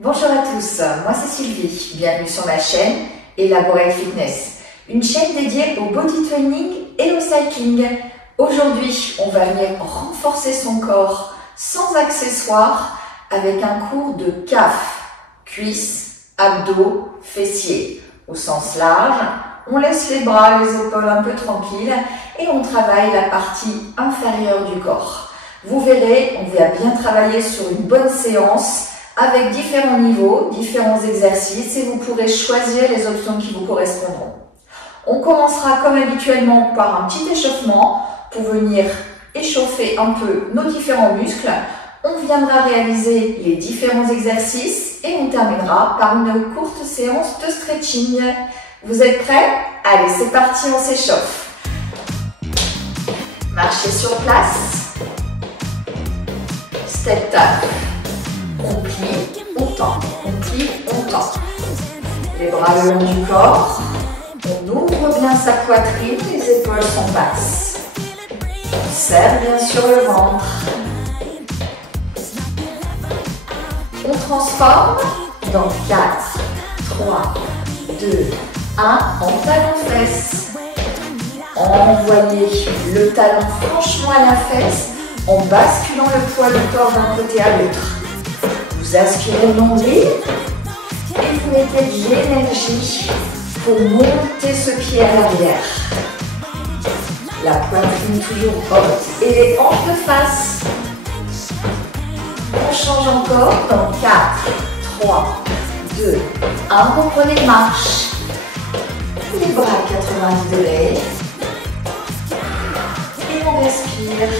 Bonjour à tous, moi c'est Sylvie, bienvenue sur ma chaîne Elaborate Fitness, une chaîne dédiée au body training et au cycling. Aujourd'hui, on va venir renforcer son corps sans accessoires avec un cours de CAF, cuisses, abdos, fessiers. Au sens large, on laisse les bras, les épaules un peu tranquilles et on travaille la partie inférieure du corps. Vous verrez, on va bien travailler sur une bonne séance avec différents niveaux, différents exercices et vous pourrez choisir les options qui vous correspondront. On commencera comme habituellement par un petit échauffement pour venir échauffer un peu nos différents muscles. On viendra réaliser les différents exercices et on terminera par une courte séance de stretching. Vous êtes prêts? Allez, c'est parti, on s'échauffe. Marchez sur place. Step tap. On plie, on tend, on plie, on tend. Les bras le long du corps. On ouvre bien sa poitrine, les épaules sont basses. On serre bien sûr le ventre. On transforme dans 4, 3, 2, 1, en talon-fesse. Envoyez le talon franchement à la fesse en basculant le poids du corps d'un côté à l'autre. Vous aspirez le nombril et vous mettez de l'énergie pour monter ce pied à l'arrière. La poitrine toujours haute et les hanches de face. On change encore dans 4, 3, 2, 1. Reprenez marche. Les bras à 90 degrés. Et on respire.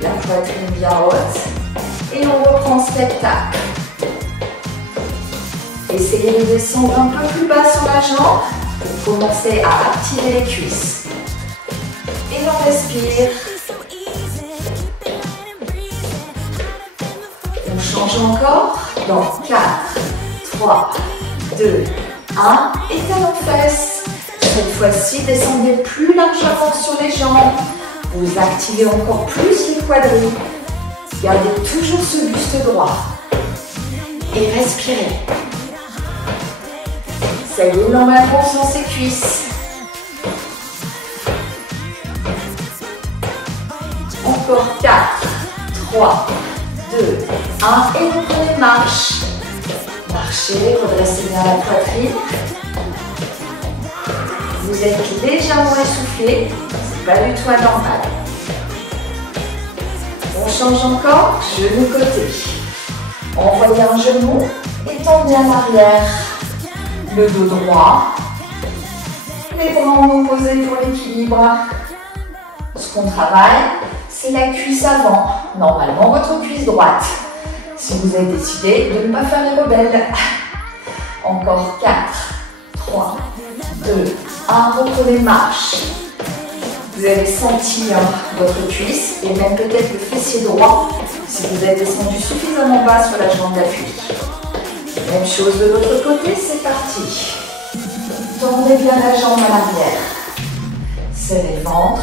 La poitrine bien haute. Et on reprend step tap. Essayez de descendre un peu plus bas sur la jambe pour commencer à activer les cuisses. Et on respire. On change encore dans 4, 3, 2, 1. Et talon-fesse. Cette fois-ci, descendez plus largement sur les jambes. Vous activez encore plus les quadris. Gardez toujours ce buste droit. Et respirez. Ça y est, normalement, sur ses cuisses. Encore 4, 3, 2, 1. Et vous prenez marche. Marchez, redressez bien la poitrine. Vous êtes légèrement essoufflé. C'est pas du tout anormal. On change encore, genou côté. Envoyez un genou et tendez à l'arrière. Le dos droit. Les bras en opposé pour l'équilibre. Ce qu'on travaille, c'est la cuisse avant. Normalement, votre cuisse droite. Si vous avez décidé de ne pas faire les rebelles. Encore 4, 3, 2, 1. Reprenez marche. Vous allez sentir votre cuisse et même peut-être le fessier droit si vous êtes descendu suffisamment bas sur la jambe d'appui. Même chose de l'autre côté, c'est parti. Tendez bien la jambe à l'arrière. Serrez le ventre.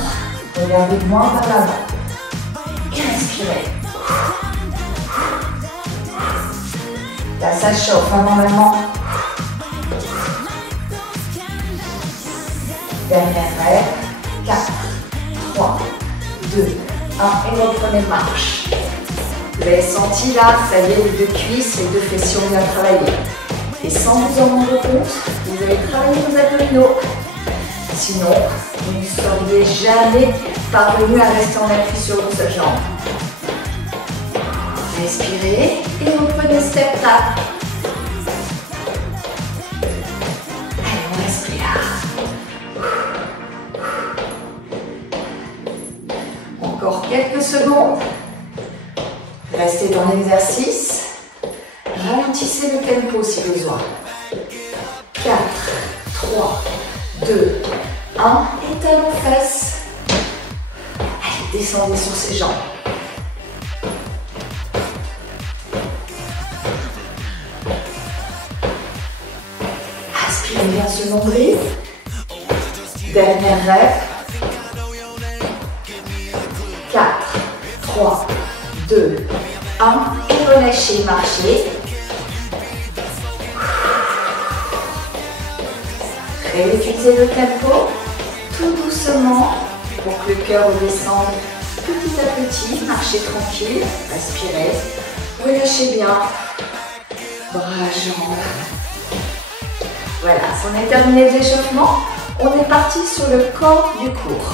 Regardez moins vers l'avant. Inspirez. Là, ça chauffe normalement. Dernière rêve. 4, 3, 2, 1. Et reprenez marche. Vous avez senti là, ça y est, les deux cuisses, les deux fessiers ont bien travaillé. Et sans vous en rendre compte, vous allez travailler vos abdominaux. Sinon, vous ne seriez jamais parvenu à rester en appui sur une seule jambe. Respirez et reprenez step tap. Allez, on respire. Encore quelques secondes. Restez dans l'exercice. Ralentissez le tempo si besoin. 4, 3, 2, 1. Et talon-fesse. Allez, descendez sur ses jambes. Aspirez bien ce nombril. Dernière rêve. 4, 3, 2, 1. Et relâchez, marchez. Réutilisez le tempo tout doucement pour que le cœur redescende petit à petit. Marchez tranquille, respirez, relâchez bien. Bras, jambes. Voilà, on a terminé l'échauffement. On est parti sur le corps du cours.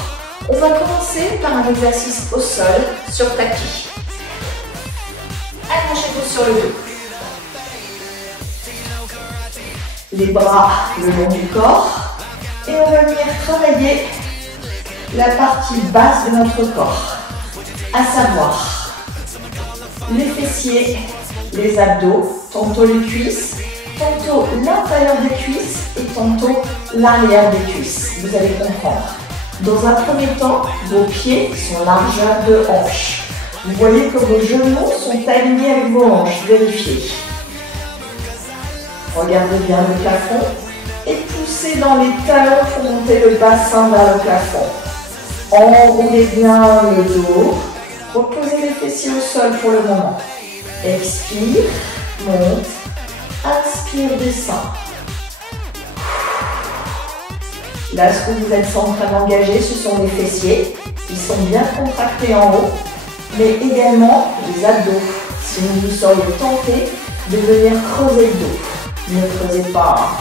On va commencer par un exercice au sol sur tapis. Allongez-vous sur le dos. Les bras le long du corps. Et on va venir travailler la partie basse de notre corps. À savoir les fessiers, les abdos, tantôt les cuisses, tantôt l'intérieur des cuisses et tantôt l'arrière des cuisses. Vous allez comprendre. Dans un premier temps, vos pieds sont largeur de hanche. Vous voyez que vos genoux sont alignés avec vos hanches. Vérifiez. Regardez bien le plafond et poussez dans les talons pour monter le bassin vers le plafond. Enroulez bien le dos. Reposez les fessiers au sol pour le moment. Expire, monte. Inspire, descend. Là, ce que vous êtes en train d'engager, ce sont les fessiers. Ils sont bien contractés en haut, mais également les abdos. Sinon, vous seriez tenté de venir creuser le dos. Ne creusez pas.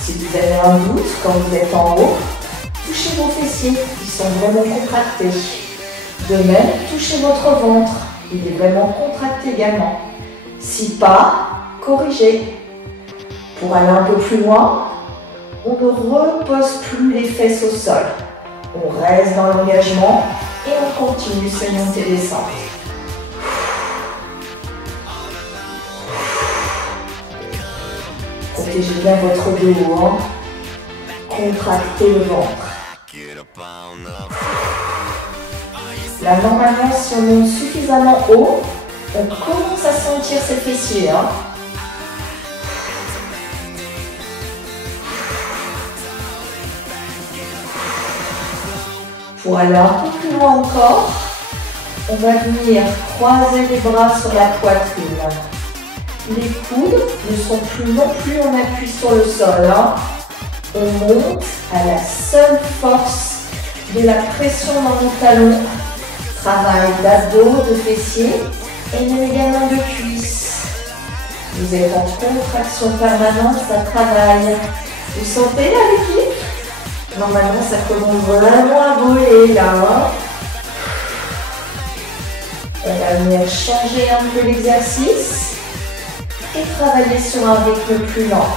Si vous avez un doute quand vous êtes en haut, touchez vos fessiers. Ils sont vraiment contractés. De même, touchez votre ventre. Il est vraiment contracté également. Si pas, corrigez. Pour aller un peu plus loin, on ne repose plus les fesses au sol. On reste dans l'engagement et on continue ces montées-descentes. Protégez bien votre dos, hein. Contractez le ventre. Là, normalement, si on monte suffisamment haut, on commence à sentir ses fessiers. Hein. Pour aller un peu plus loin encore, on va venir croiser les bras sur la poitrine. Les coudes ne sont plus non plus en appui sur le sol. Hein. On monte à la seule force de la pression dans nos talons. Travail d'abdos, de fessiers et même également de cuisses. Vous êtes en contraction permanente, ça travaille. Vous sentez là l'équipe? Normalement, ça commence vraiment à voler là. Hein. On va venir changer un peu l'exercice et travailler sur un rythme plus lent.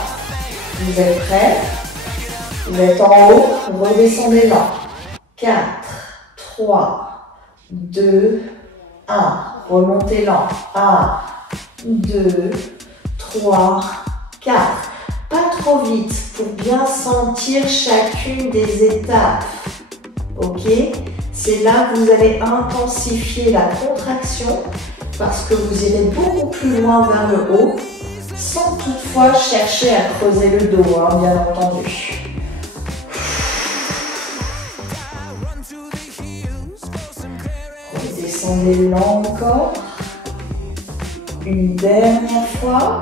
Vous êtes prêts? Vous êtes en haut, redescendez lent. 4, 3, 2, 1. Remontez lent. 1, 2, 3, 4. Pas trop vite pour bien sentir chacune des étapes. Ok? C'est là que vous allez intensifier la contraction parce que vous irez beaucoup plus loin vers le haut sans toutefois chercher à creuser le dos, hein, bien entendu. Redescendez lent encore. Une dernière fois.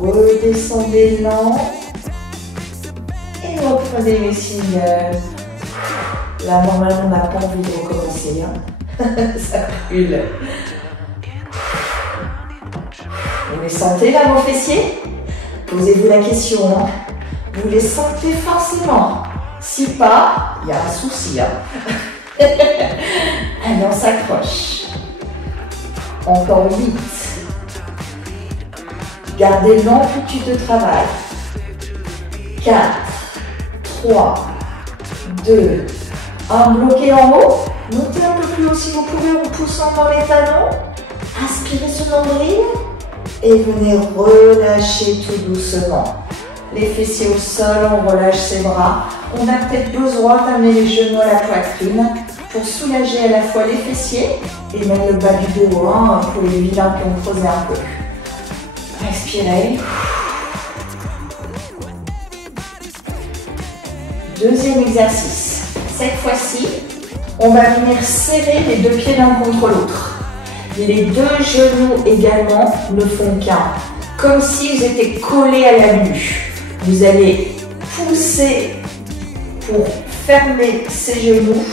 Redescendez lent. Et reprenez les signes. Là, normalement, on n'a pas envie de recommencer. Hein. Ça brûle. Vous les sentez là, vos fessiers? Posez-vous la question. Hein. Vous les sentez forcément. Si pas, il y a un souci. Hein. Allez, on s'accroche. Encore 8. Gardez l'amplitude de travail. 4, 3, 2, 1. Bloquez en haut. Montez un peu plus haut si vous pouvez en poussant dans les talons. Inspirez ce nombril. Et venez relâcher tout doucement. Les fessiers au sol, on relâche ses bras. On a peut-être besoin d'amener les genoux à la poitrine pour soulager à la fois les fessiers et même le bas du dos, hein, pour les vilains qui ont creusé un peu. Respirez. 2, Deuxième exercice. Cette fois-ci, on va venir serrer les deux pieds l'un contre l'autre. Les deux genoux également ne font qu'un, comme s'ils étaient collés à la nuque. Vous allez pousser pour fermer ces genoux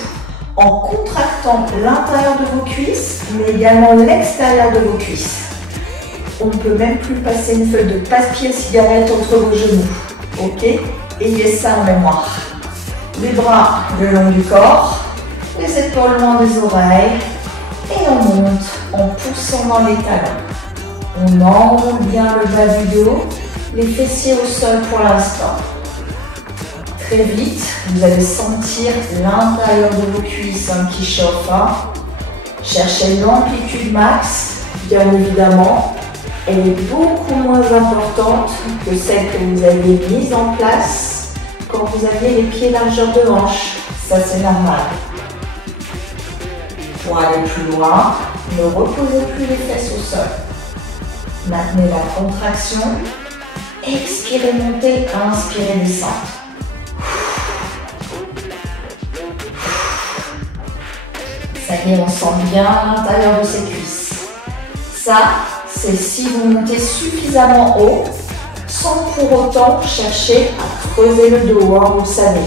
en contractant l'intérieur de vos cuisses, mais également l'extérieur de vos cuisses. On ne peut même plus passer une feuille de papier cigarette entre vos genoux. Ok? Ayez ça en mémoire. Les bras le long du corps, les épaules loin des oreilles. Et on monte en poussant dans les talons. On enroule bien le bas du dos, les fessiers au sol pour l'instant. Très vite, vous allez sentir l'intérieur de vos cuisses qui chauffe. Cherchez l'amplitude max, bien évidemment. Elle est beaucoup moins importante que celle que vous aviez mise en place quand vous aviez les pieds largeur de hanche. Ça, c'est normal. Pour aller plus loin, ne reposez plus les fesses au sol. Maintenez la contraction. Expirez, montez, inspirez, descendre. Ça y est, on sent bien l'intérieur de ses cuisses. Ça, c'est si vous montez suffisamment haut, sans pour autant chercher à creuser le dos, vous le savez.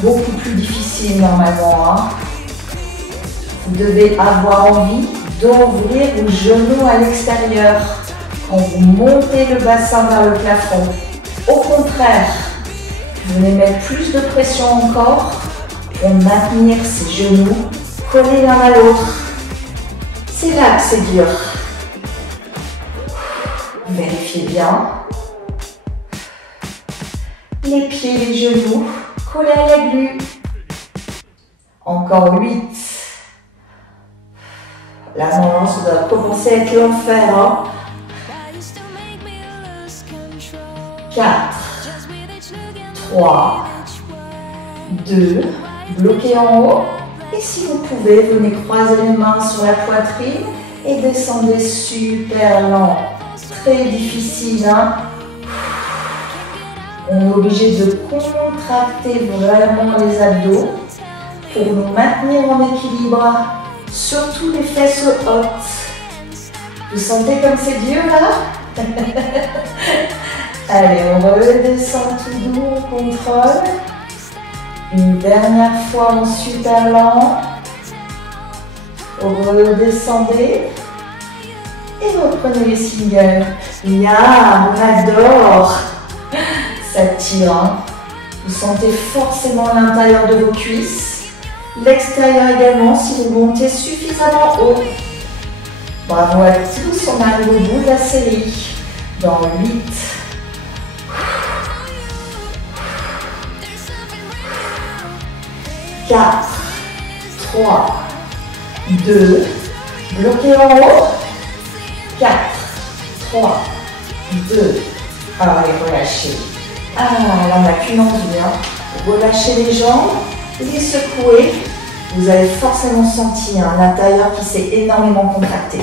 Beaucoup plus difficile normalement. Vous devez avoir envie d'ouvrir vos genoux à l'extérieur quand vous montez le bassin vers le plafond. Au contraire, vous venez mettre plus de pression encore pour maintenir ces genoux collés l'un à l'autre. C'est là que c'est dur. Vérifiez bien. Les pieds, les genoux collés à la glu. Encore 8. Là, normalement, ça doit commencer à être l'enfer. 4, 3, 2, bloquez en haut. Et si vous pouvez, venez croiser les mains sur la poitrine et descendez super lent. Très difficile. On est obligé de contracter vraiment les abdos pour nous maintenir en équilibre. Surtout les fesses hautes. Vous sentez comme c'est dur là? Allez, on redescend tout doux, on contrôle. Une dernière fois en super lent. Redescendez. Et reprenez les singles. Yeah, on adore. Ça tire. Vous sentez forcément l'intérieur de vos cuisses. L'extérieur également si vous montez suffisamment haut. Bravo à tous, on arrive au bout de la série. Dans 8. 4, 3, 2, bloquez en haut. 4, 3, 2, allez, relâchez. Ah, là, on n'a qu'une envie. Relâchez les jambes. Les secouer, vous avez forcément senti l'intérieur qui s'est énormément contracté.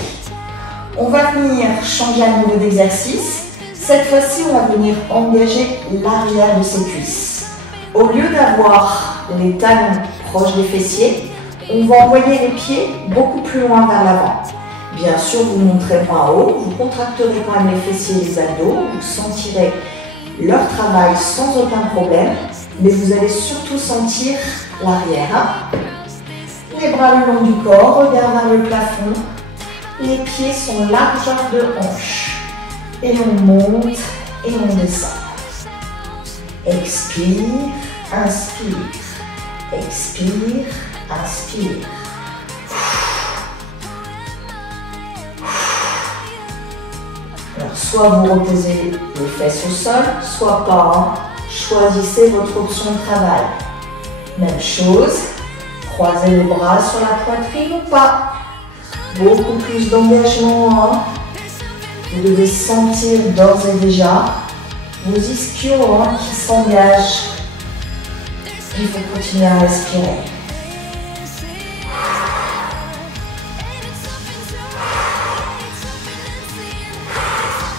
On va venir changer à nouveau d'exercice. Cette fois-ci, on va venir engager l'arrière de ses cuisses. Au lieu d'avoir les talons proches des fessiers, on va envoyer les pieds beaucoup plus loin vers l'avant. Bien sûr, vous monterez moins haut, vous contracterez quand même les fessiers et les abdos, vous sentirez leur travail sans aucun problème. Mais vous allez surtout sentir l'arrière. Les bras le long du corps, regard vers le plafond. Les pieds sont largeur de hanche. Et on monte et on descend. Expire, inspire. Expire, inspire. Alors, soit vous reposez les fesses au sol, soit pas. Choisissez votre option de travail. Même chose, croisez les bras sur la poitrine ou pas. Beaucoup plus d'engagement. Vous devez sentir d'ores et déjà vos ischios qui s'engagent. Il faut continuer à respirer.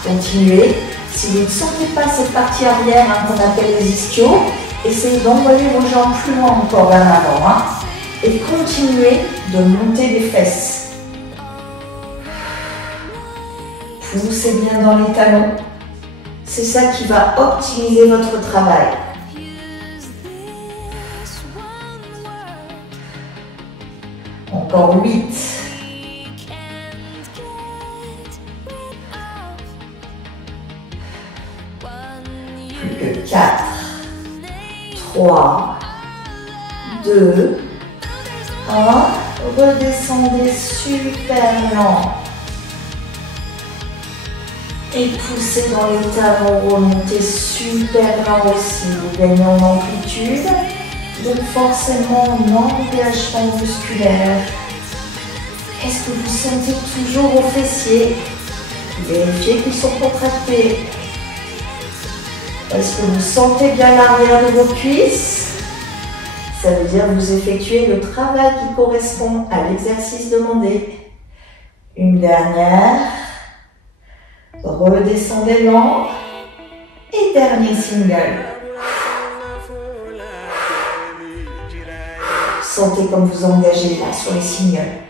Continuez. Si vous ne sentez pas cette partie arrière qu'on appelle les ischios, essayez d'envoyer vos jambes plus loin encore vers l'avant et continuez de monter les fesses. Poussez bien dans les talons. C'est ça qui va optimiser votre travail. Encore 8. Plus que 4. 3. 2. 1. Redescendez super lent. Et poussez dans les talons, remontez super lent aussi. Vous gagnez en amplitude, donc forcément en engagement musculaire. Est-ce que vous sentez toujours vos fessiers? Vérifiez qu'ils sont contractés. Est-ce que vous sentez bien l'arrière de vos cuisses? Ça veut dire que vous effectuez le travail qui correspond à l'exercice demandé. Une dernière. Redescendez lent. Et dernier single. Sentez comme vous engagez là sur les singles.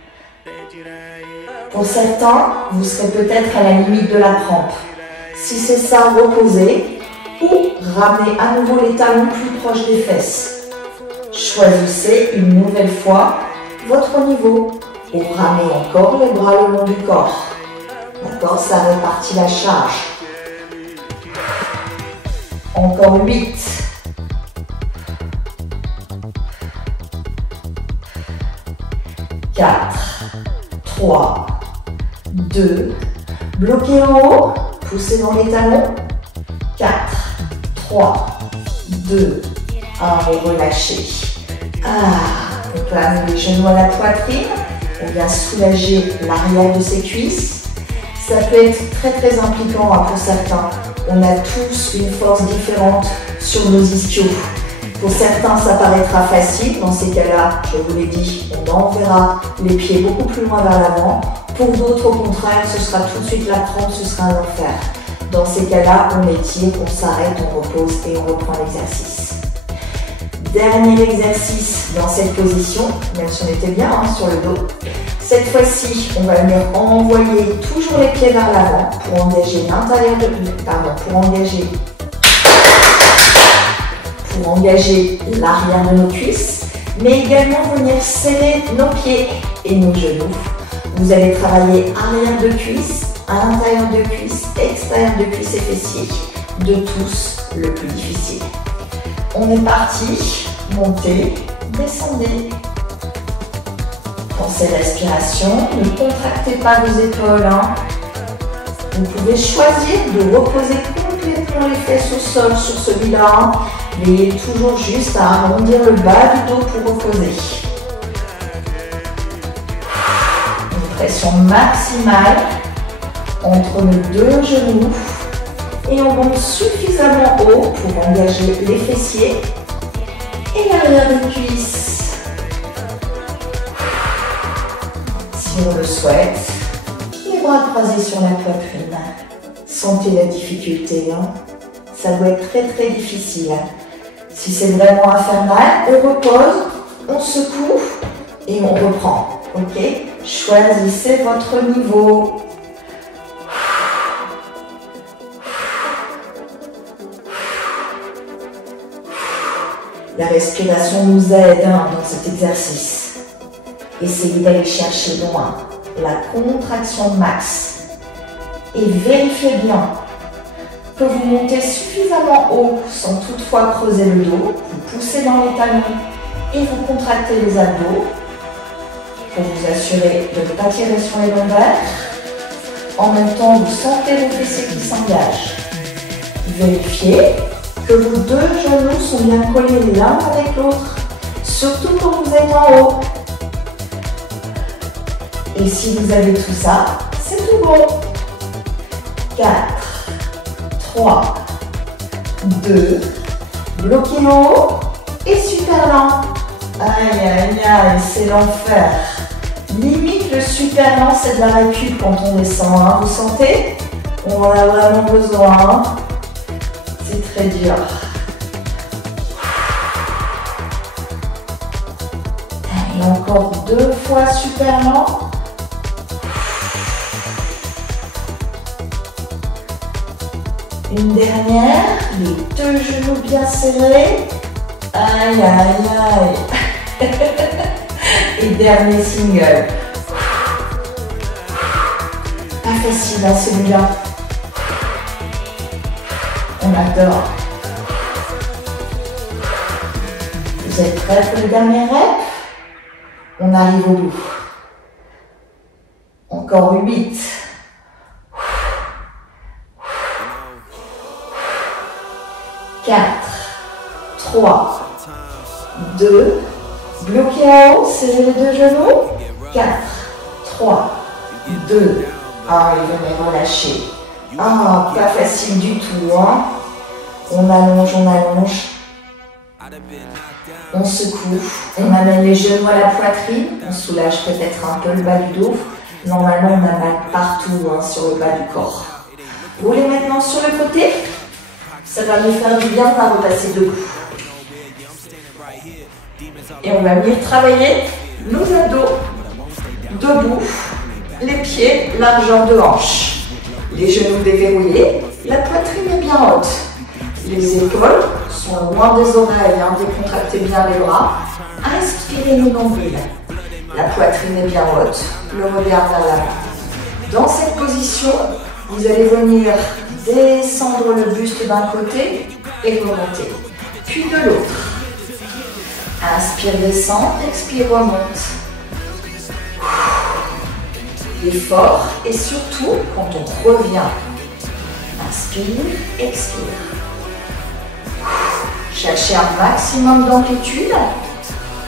Pour certains, vous serez peut-être à la limite de la crampe. Si c'est ça, reposez ou ramenez à nouveau les talons plus proches des fesses. Choisissez une nouvelle fois votre niveau ou ramenez encore les bras le long du corps. D'accord, ça répartit la charge. Encore 8. 4. 3. 2. Bloquez en haut. Poussez dans les talons. 4. 3. 2. 1. Et relâchez. On peut amener les genoux à la poitrine. On vient soulager l'arrière de ses cuisses. Ça peut être très impliquant pour certains. On a tous une force différente sur nos ischios. Pour certains, ça paraîtra facile. Dans ces cas-là, je vous l'ai dit, on enverra les pieds beaucoup plus loin vers l'avant. Pour d'autres, au contraire, ce sera tout de suite la crampe, ce sera un enfer. Dans ces cas-là, on étire, on s'arrête, on repose et on reprend l'exercice. Dernier exercice dans cette position, même si on était bien sur le dos. Cette fois-ci, on va venir envoyer toujours les pieds vers l'avant pour engager l'intérieur de pour engager l'arrière de nos cuisses, mais également venir serrer nos pieds et nos genoux. Vous allez travailler arrière de cuisse, intérieur de cuisse, extérieur de cuisse et fessiers, de tous le plus difficile. On est parti, montez, descendez. Pensez respiration, ne contractez pas vos épaules. Vous pouvez choisir de reposer complètement les fesses au sol sur celui-là. Veillez toujours juste à arrondir le bas du dos pour reposer. Une pression maximale entre nos deux genoux. Et on monte suffisamment haut pour engager les fessiers et l'arrière des cuisses. Si on le souhaite, les bras croisés sur la poitrine. Sentez la difficulté, ça doit être très difficile. Si c'est vraiment à faire mal, on repose, on secoue et on reprend. Ok? Choisissez votre niveau. La respiration nous aide dans cet exercice. Essayez d'aller chercher loin la contraction max et vérifiez bien que vous montez suffisamment haut sans toutefois creuser le dos. Vous poussez dans les talons et vous contractez les abdos pour vous assurer de ne pas tirer sur les lombaires. En même temps, vous sentez vos fessiers qui s'engagent. Vérifiez que vos deux genoux sont bien collés l'un avec l'autre, surtout quand vous êtes en haut. Et si vous avez tout ça, c'est tout bon. 4, 3, 2, bloquez en haut et super lent. Aïe, c'est l'enfer. Limite, le super lent, c'est de la récup quand on descend. Vous sentez? On en a vraiment besoin. C'est très dur. Et encore 2 fois super lent. Une dernière, les 2 genoux bien serrés. Aïe, aïe, aïe. Et dernier single. Pas facile à celui-là. On adore. Vous êtes prêts pour le dernier rep? On arrive au bout. Encore 8. 4, 3, 2, bloquez en haut, serrez les 2 genoux. 4, 3, 2, 1, et venez relâcher. Ah, pas facile du tout, hein. On allonge, on secoue, on amène les genoux à la poitrine, on soulage peut-être un peu le bas du dos. Normalement, on a mal partout, hein, sur le bas du corps. Roulez maintenant sur le côté. Ça va nous faire du bien, on va repasser debout. Et on va venir travailler nos abdos. Debout, les pieds, largeur de hanche. Les genoux déverrouillés, la poitrine est bien haute. Les épaules sont loin des oreilles, hein, décontractez bien les bras. Inspirez le nombril. La poitrine est bien haute, le regard vers l'avant. Dans cette position, vous allez venir descendre le buste d'un côté et remonter, puis de l'autre. Inspire, descend, expire, remonte. L'effort et surtout quand on revient. Inspire, expire. Cherchez un maximum d'amplitude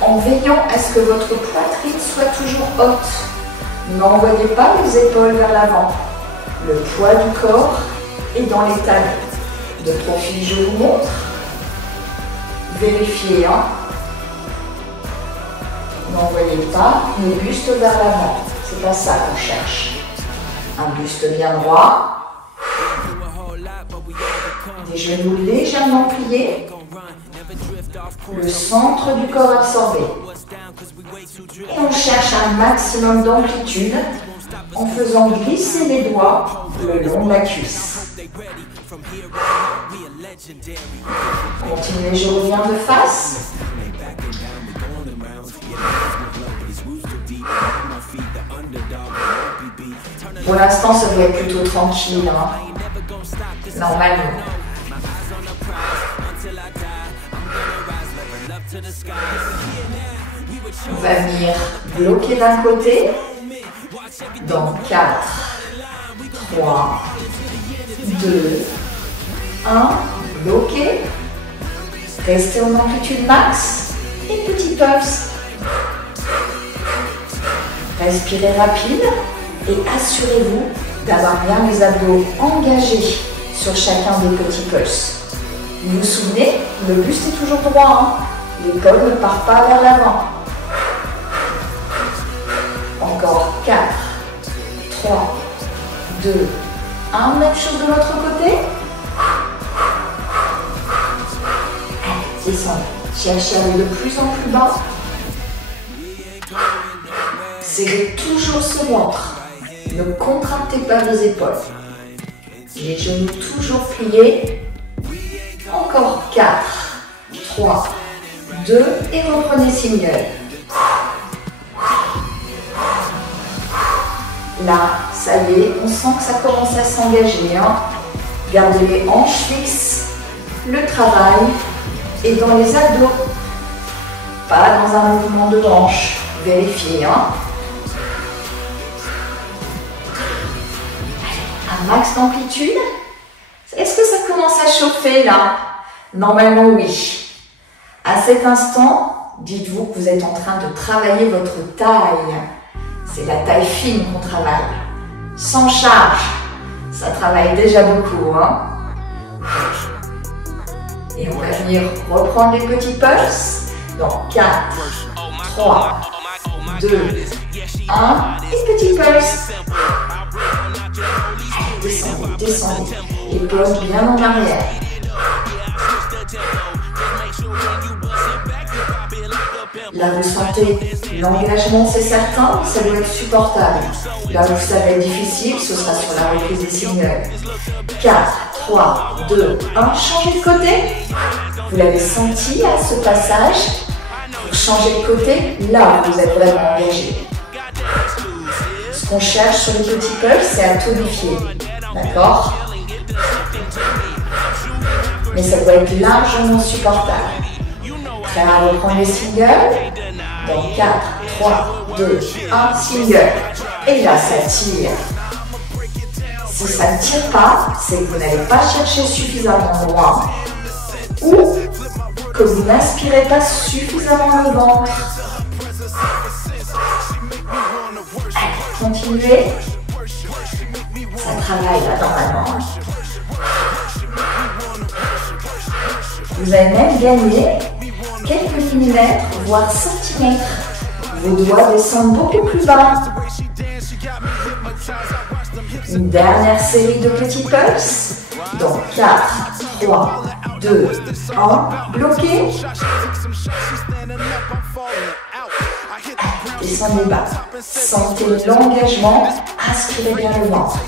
en veillant à ce que votre poitrine soit toujours haute. N'envoyez pas les épaules vers l'avant. Le poids du corps est dans les talons. De profil, je vous montre. Vérifiez, hein. N'envoyez pas le buste vers l'avant. C'est pas ça qu'on cherche. Un buste bien droit. Des genoux légèrement pliés. Le centre du corps absorbé. Et on cherche un maximum d'amplitude en faisant glisser les doigts le long de la cuisse. Continuez, je reviens de face. Pour l'instant, ça doit être plutôt tranquille, hein. Normalement. On va venir bloquer d'un côté. Dans 4, 3, 2, 1. Bloquez. Restez en amplitude max. Et petit pulse. Respirez rapide et assurez-vous d'avoir bien les abdos engagés sur chacun des petits pulses. Vous vous souvenez, le buste est toujours droit, hein. L'épaule ne part pas vers l'avant. Encore 4, 3, 2, 1. Même chose de l'autre côté. Allez, descendez. Cherchez à aller de plus en plus bas. Serrez toujours ce ventre. Ne contractez pas les épaules. Les genoux toujours pliés. Encore 4, 3, 2 et reprenez single. Là, ça y est, on sent que ça commence à s'engager, hein. Gardez les hanches fixes, le travail est dans les abdos, pas dans un mouvement de hanche. Vérifiez, hein. Un max d'amplitude. Est-ce que ça commence à chauffer là? Normalement oui. À cet instant, dites-vous que vous êtes en train de travailler votre taille. C'est la taille fine qu'on travaille. Sans charge, ça travaille déjà beaucoup, hein. Et on va venir reprendre les petits pulses. Dans 4, 3, 2, 1. Et petit pulse. descendez, descendez. Épaules bien en arrière. Là, vous sentez l'engagement, c'est certain, ça doit être supportable. Là où ça va être difficile, ce sera sur la reprise des singles. 4, 3, 2, 1, changez de côté. Vous l'avez senti à ce passage. Pour changer de côté, là, vous êtes vraiment engagé. Ce qu'on cherche sur les petits pulses, c'est à tonifier. D'accord? Mais ça doit être largement supportable. Prêt à reprendre les singles? Donc 4, 3, 2, 1, single. Et là, ça tire. Si ça ne tire pas, c'est que vous n'allez pas chercher suffisamment loin ou que vous n'aspirez pas suffisamment le ventre. Allez, continuez. Ça travaille là normalement. Vous allez même gagner quelques millimètres, voire centimètres. Vos doigts descendent beaucoup plus bas. Une dernière série de petits pulses. Donc 4, 3, 2, 1, bloquez. Descendez bas. Sentez l'engagement. Aspirez bien le ventre.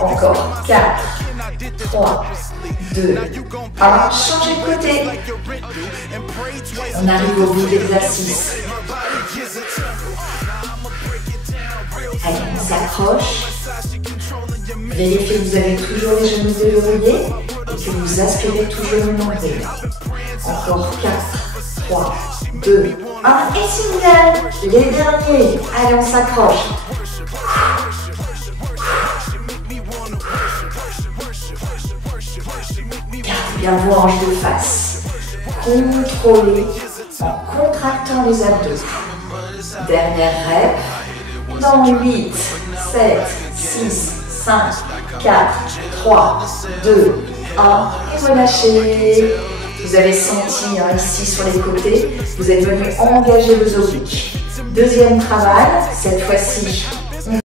Encore 4, 3, 2, 1. Changez de côté. On arrive au bout de l'exercice. Allez, on s'accroche. Vérifiez que vous avez toujours les genoux déverrouillés et que vous aspirez toujours le nombril. Encore 4, 3, 2, 1 et single. Les derniers. Allez, on s'accroche. Gardez bien vos hanches de face. Contrôlez en contractant les abdos. Dernière rep. Dans 8, 7, 6, 5, 4, 3, 2, 1. Et relâchez. Vous avez senti ici sur les côtés, vous êtes venu engager vos obliques. Deuxième travail, cette fois-ci